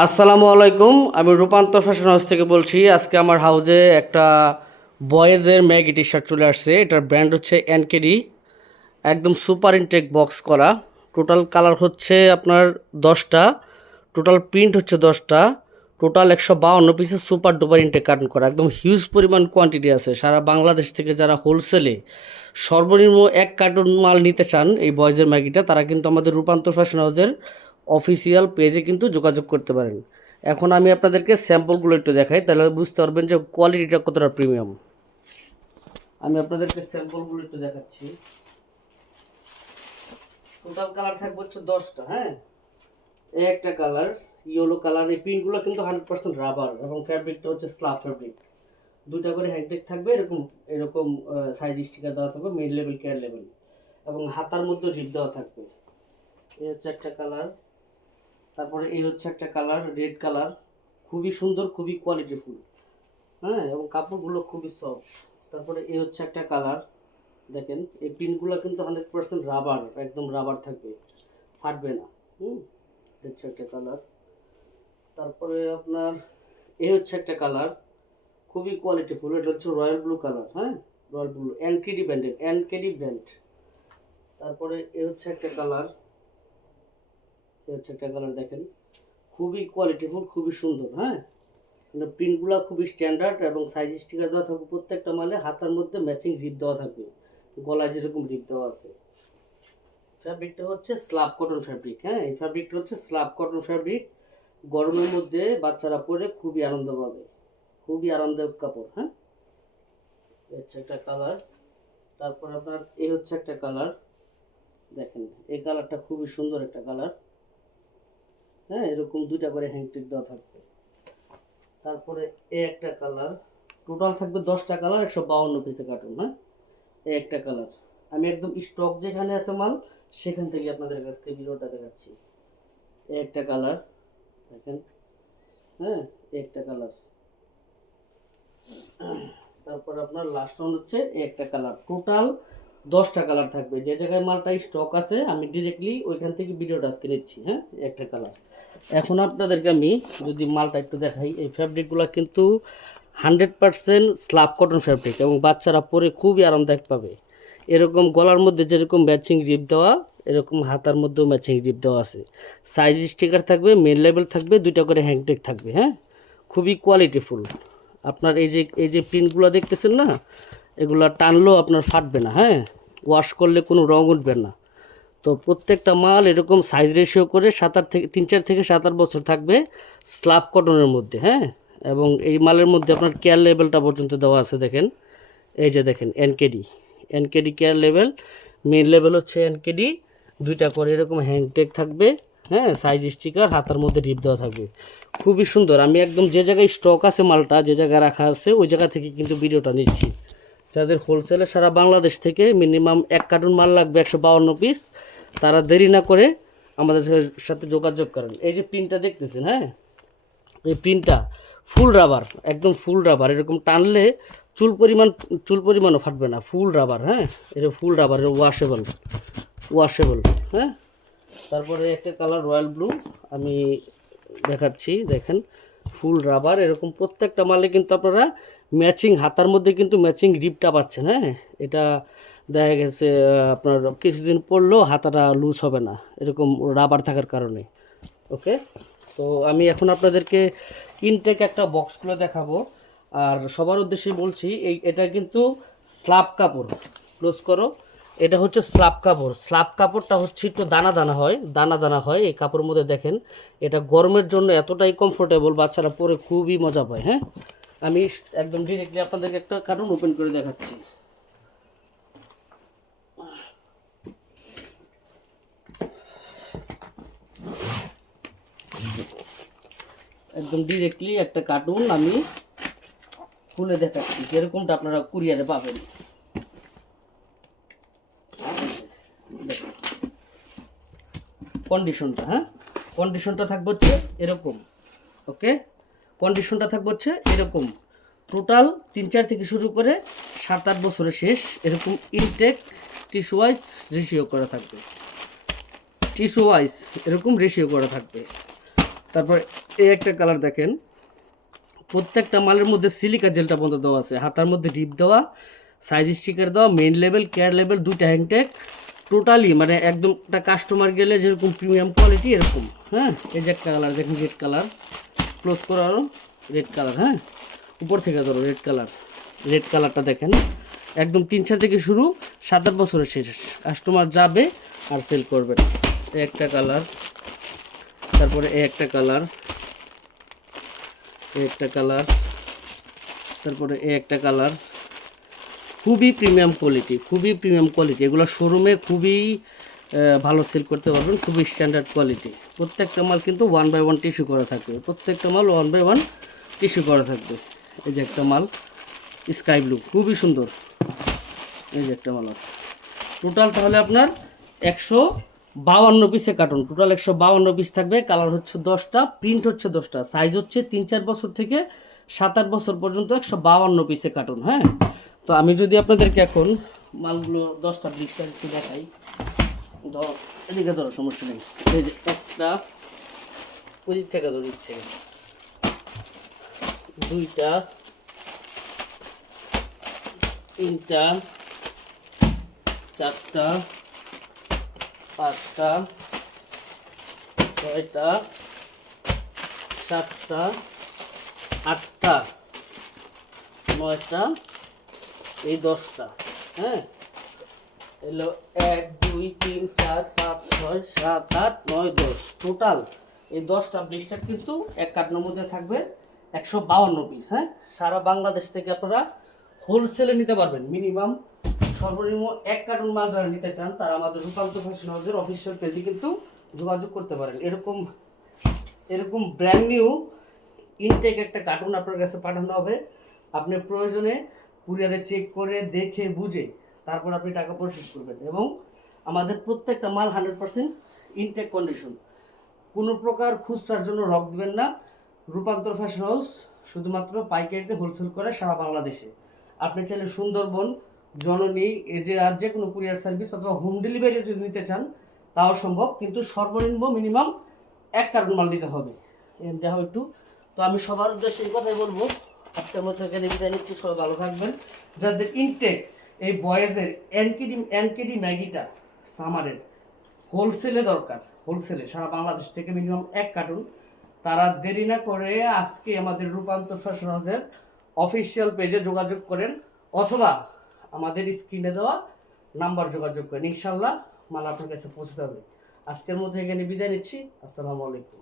আসসালামু আলাইকুম। আমি রূপান্তর ফ্যাশন হাউস থেকে বলছি। আজকে আমার হাউজে একটা বয়েজের ম্যাগি টি শার্ট চলে আসছে। এটার ব্র্যান্ড হচ্ছে এনকেডি। একদম সুপার ইনটেক বক্স করা। টোটাল কালার হচ্ছে আপনার 10টা, টোটাল প্রিন্ট হচ্ছে 10টা, টোটাল 152 পিসের সুপার ডুপার ইনটেক কার্টন করা। একদম হিউজ পরিমাণ কোয়ান্টিটি আছে। সারা বাংলাদেশ থেকে যারা হোলসেলে সর্বনিম্ন 1 কার্টন মাল নিতে চান এই বয়েজের ম্যাগিটা, তারা কিন্তু আমাদের রূপান্তর ফ্যাশন হাউসের অফিসিয়াল পেজে কিন্তু যোগাযোগ করতে পারেন। এখন আমি আপনাদেরকে স্যাম্পলগুলো একটু দেখাই, তাহলে বুঝতে পারবেন যে কোয়ালিটিটা কতটা প্রিমিয়াম। আমি আপনাদেরকে স্যাম্পলগুলো একটু দেখাচ্ছি। টোটাল কালার থাকবে হচ্ছে 10টা। হ্যাঁ, এই একটা কালার ইয়েলো কালার। এই প্রিন্টগুলো কিন্তু 100% রাবার এবং ফ্যাব্রিকটা হচ্ছে স্ল্যাব ফ্যাব্রিক। দুইটা করে হ্যান্ডটেক থাকবে, এরকম এরকম সাইজ স্টিকার দেওয়া থাকবে, মিড লেভেল কেয়ার লেভেল, এবং হাতার মধ্যে রিপ দেওয়া থাকবে। এই হচ্ছে একটা কালার। তারপরে এই হচ্ছে একটা কালার, রেড কালার। খুবই সুন্দর, খুবই কোয়ালিটিফুল। হ্যাঁ, এবং কাপড়গুলো খুবই সফট। তারপরে এই হচ্ছে একটা কালার। দেখেন এই প্রিন্টগুলো কিন্তু 100% রাবার, একদম রাবার থাকবে, ফাটবে না। হচ্ছে একটা কালার। তারপরে আপনার এই হচ্ছে একটা কালার, খুবই কোয়ালিটিফুল। এটা হচ্ছে রয়্যাল ব্লু কালার। হ্যাঁ, রয়্যাল ব্লু, এনকেডি ব্র্যান্ডের, এনকেডি ব্র্যান্ড। তারপরে এই হচ্ছে একটা কালার, এই হচ্ছে একটা কালার। দেখেন খুবই কোয়ালিটিফুল, খুবই সুন্দর। হ্যাঁ, মানে প্রিন্টগুলো খুবই স্ট্যান্ডার্ড এবং সাইজ স্টিকার দেওয়া থাকবে প্রত্যেকটা মালে। হাতার মধ্যে ম্যাচিং রিপ দেওয়া থাকবে, গলায় যেরকম রিপ দেওয়া আছে। ফ্যাব্রিকটা হচ্ছে স্ল্যাব কটন ফ্যাব্রিক। হ্যাঁ, এই ফ্যাব্রিকটা হচ্ছে স্ল্যাব কটন ফ্যাব্রিক। গরমের মধ্যে বাচ্চারা পরে খুবই আনন্দ পাবে, খুবই আরামদায়ক কাপড়। হ্যাঁ, হচ্ছে একটা কালার। তারপর আপনার এই হচ্ছে একটা কালার। দেখেন এই কালারটা খুবই সুন্দর একটা কালার। হ্যাঁ, এরকম দুইটা করে হ্যাংটিক দেওয়া থাকবে। তারপরে এই একটা কালার। টোটাল থাকবে 10টা কালার, 152 পিসে কার্টুন। হ্যাঁ, এই একটা কালার। আমি একদম স্টক যেখানে আছে মাল সেখান থেকে আপনাদের কাছ থেকে ভিডিওটা দেখাচ্ছি। এই একটা কালার দেখেন। হ্যাঁ, এই একটা কালার। তারপর আপনার লাস্ট ওয়ান হচ্ছে এই একটা কালার। টোটাল 10টা কালার থাকবে। যে জায়গায় মালটা স্টক আছে আমি ডিরেক্টলি ওইখান থেকে ভিডিওটা আজকে নিচ্ছি। হ্যাঁ, একটা কালার। এখন আপনাদেরকে আমি যদি মালটা একটু দেখাই, এই ফ্যাব্রিকগুলো কিন্তু 100% স্ল্যাব কটন ফ্যাব্রিক এবং বাচ্চারা পরে খুবই আরামদায়ক পাবে। এরকম গলার মধ্যে যেরকম ম্যাচিং রিপ দেওয়া, এরকম হাতার মধ্যেও ম্যাচিং রিপ দেওয়া আছে। সাইজ স্টিকার থাকবে, মেন লেভেল থাকবে, দুইটা করে হ্যাংটেক থাকবে। হ্যাঁ, খুবই কোয়ালিটিফুল। আপনার এই যে প্রিন্টগুলো দেখতেছেন না, এগুলো টানলেও আপনার ফাটবে না। হ্যাঁ, ওয়াশ করলে কোনো রং উঠবে না। তো প্রত্যেকটা মাল এরকম সাইজ রেশিও করে 3-4 থেকে 7-8 বছর থাকবে স্ল্যাব কটনের মধ্যে। হ্যাঁ, এবং এই মালের মধ্যে আপনার কেয়ার লেভেলটা পর্যন্ত দেওয়া আছে। দেখেন এই যে দেখেন এনকেডি, এনকেডি কেয়ার লেভেল, মেন লেভেল হচ্ছে এনকেডি, দুইটা করে এরকম হ্যান্ডটেক থাকবে। হ্যাঁ, সাইজ স্টিকার, হাতার মধ্যে রিপ দেওয়া থাকবে। খুবই সুন্দর। আমি একদম যে জায়গায় স্টক আছে মালটা, যে জায়গায় রাখা আছে ওই জায়গা থেকে কিন্তু ভিডিওটা নিচ্ছি। যাদের হোলসেলে সারা বাংলাদেশ থেকে মিনিমাম 1 কার্টুন মাল লাগবে 152 পিস, তারা দেরি না করে আমাদের সাথে যোগাযোগ করেন। এই যে প্রিন্টটা দেখতেছেন, হ্যাঁ, এই প্রিন্টটা ফুল রাবার, একদম ফুল রাবার। এরকম টানলে চুল পরিমাণও ফাটবে না, ফুল রাবার। হ্যাঁ, এটা ফুল রাবার, ওয়াশেবল, ওয়াশেবল। হ্যাঁ, তারপরে একটা কালার রয়্যাল ব্লু আমি দেখাচ্ছি। দেখেন ফুল রাবার, এরকম প্রত্যেকটা মালে কিন্তু আপনারা ম্যাচিং হাতার মধ্যে কিন্তু ম্যাচিং রিপটা পাচ্ছেন। হ্যাঁ, এটা দেখা গেছে আপনার কিছুদিন পরলেও হাতাটা লুজ হবে না, এরকম রাবার থাকার কারণে। ওকে, তো আমি এখন আপনাদেরকে ইনটেক একটা বক্স খুলে দেখাবো। আর সবার উদ্দেশ্যে বলছি, এটা কিন্তু স্ল্যাব কাপড়। ক্লোজ করো। এটা হচ্ছে স্ল্যাব কাপড়। স্ল্যাব কাপড়টা হচ্ছে একটু দানা দানা হয়, দানা দানা হয় এই কাপড়ের মধ্যে। দেখেন এটা গরমের জন্য এতটাই কমফোর্টেবল, বাচ্চারা পরে খুবই মজা পায়। হ্যাঁ, আমি একদম ডিরেক্টলি আপনাদেরকে একটা কার্টুন ওপেন করে দেখাচ্ছি। একদম ডিরেক্টলি একটা কার্টুন আমি খুলে দেখাচ্ছি, যেরকমটা আপনারা কুরিয়ারে পাবেন। কন্ডিশনটা, হ্যাঁ, কন্ডিশনটা থাকবে হচ্ছে এরকম। ওকে, কন্ডিশনটা থাকবে হচ্ছে এরকম। টোটাল 3-4 থেকে শুরু করে 7-8 বছরের শেষ, এরকম ইনটেক টিস্যু ওয়াইজ রেশিও করা থাকবে, টিস্যু ওয়াইজ এরকম রেশিও করা থাকবে। তারপর এই একটা কালার দেখেন, প্রত্যেকটা মালের মধ্যে সিলিকা জেলটা পর্যন্ত দেওয়া আছে, হাতার মধ্যে ডিপ দেওয়া, সাইজ স্টিকার দেওয়া, মেইন লেভেল কেয়ার লেভেল দুইটা হ্যাংটেক, টোটালি মানে একদম একটা কাস্টমার গেলে যেরকম প্রিমিয়াম কোয়ালিটি এরকম। হ্যাঁ, এই যে একটা কালার দেখুন, রেড কালার, ক্লোজ করা আরও রেড কালার। হ্যাঁ, উপর থেকে ধরো রেড কালার, রেড কালারটা দেখেন একদম 3-4 থেকে শুরু, 7-8 বছরের শেষ, কাস্টমার যাবে আর সেল করবেন। এই একটা কালার, তারপরে এই একটা কালার, এই একটা কালার, তারপরে এই একটা কালার, খুবই প্রিমিয়াম কোয়ালিটি, খুবই প্রিমিয়াম কোয়ালিটি, এগুলো শোরুমে খুবই ভালো সেল করতে পারবেন, খুবই স্ট্যান্ডার্ড কোয়ালিটি। প্রত্যেকটা মাল কিন্তু 1/1 টিস্যু করা থাকবে, প্রত্যেকটা মাল 1/1 টিস্যু করা থাকবে। এই যে একটা মাল স্কাই ব্লু, খুবই সুন্দর। এই যে একটা মাল টোটাল তাহলে আপনার 152 পিসে কার্টন, টোটাল 152 পিস থাকবে। কালার হচ্ছে 10টা, প্রিন্ট হচ্ছে 10টা, সাইজ হচ্ছে 3-4 বছর থেকে 7-8 বছর পর্যন্ত 152 পিসে কার্টন। হ্যাঁ, তো আমি যদি আপনাদেরকে এখন মালগুলো 10টা 20টা একটু দেখাই, এদিকে ধরো, সমস্যা নেই। এই যে একটা, ওই দিক থেকে ওই দিক থেকে, দুইটা, তিনটা, চারটা, পাঁচটা, ছয়টা, সাতটা, আটটা, নয়টা, এই 10টা। হ্যাঁ, এলো 1 2 3 4 5 6 7 8 9 10, টোটাল এই 10টা ব্লিস্টার কিন্তু এক কার্টনের মধ্যে থাকবে 152 পিস। হ্যাঁ, সারা বাংলাদেশ থেকে আপনারা হোলসেলে নিতে পারবেন। মিনিমাম সর্বনিম্ন 1 কার্টন মাল যারা নিতে চান তারা আমাদের রূপান্তর ফ্যাশন হাউসের অফিসিয়াল পেজে কিন্তু যোগাযোগ করতে পারেন। এরকম এরকম ব্র্যান্ড নিউ ইনটেক একটা কার্টুন আপনার কাছে পাঠানো হবে। আপনি প্রয়োজনে কুরিয়ারে চেক করে দেখে বুঝে তারপর আপনি টাকা পরিশোধ করবেন। এবং আমাদের প্রত্যেকটা মাল 100% ইনটেক কন্ডিশন, কোনো প্রকার খুচরার জন্য রক দেবেন না। রূপান্তর ফ্যাশন হাউস শুধুমাত্র পাইকারিতে হোলসেল করে সারা বাংলাদেশে। আপনি চাইলে সুন্দরবন, জননী, এজে আর যে কোনো কুরিয়ার সার্ভিস অথবা হোম ডেলিভারি যদি নিতে চান তাও সম্ভব, কিন্তু সর্বনিম্ন মিনিমাম 1 কার্টন মাল নিতে হবে। দেখো একটু, তো আমি সবার উদ্দেশ্যে এই কথাই বলবো, আজকের মতো এখানে বিদায় নিচ্ছি। সবাই ভালো থাকবেন। যাদের ইনটেক এই বয়েজের এনকেডি ম্যাগিটা সামারের হোলসেলে দরকার, হোলসেলে সারা বাংলাদেশ থেকে মিনিমাম 1 কার্টুন, তারা দেরি না করে আজকে আমাদের রূপান্তর ফ্যাশন হাউসের অফিসিয়াল পেজে যোগাযোগ করেন অথবা আমাদের স্ক্রিনে দেওয়া নাম্বার যোগাযোগ করেন। ইনশাল্লাহ মাল আপনার কাছে পৌঁছে যাবে। আজকের মতো এখানে বিদায় নিচ্ছি। আসসালামু আলাইকুম।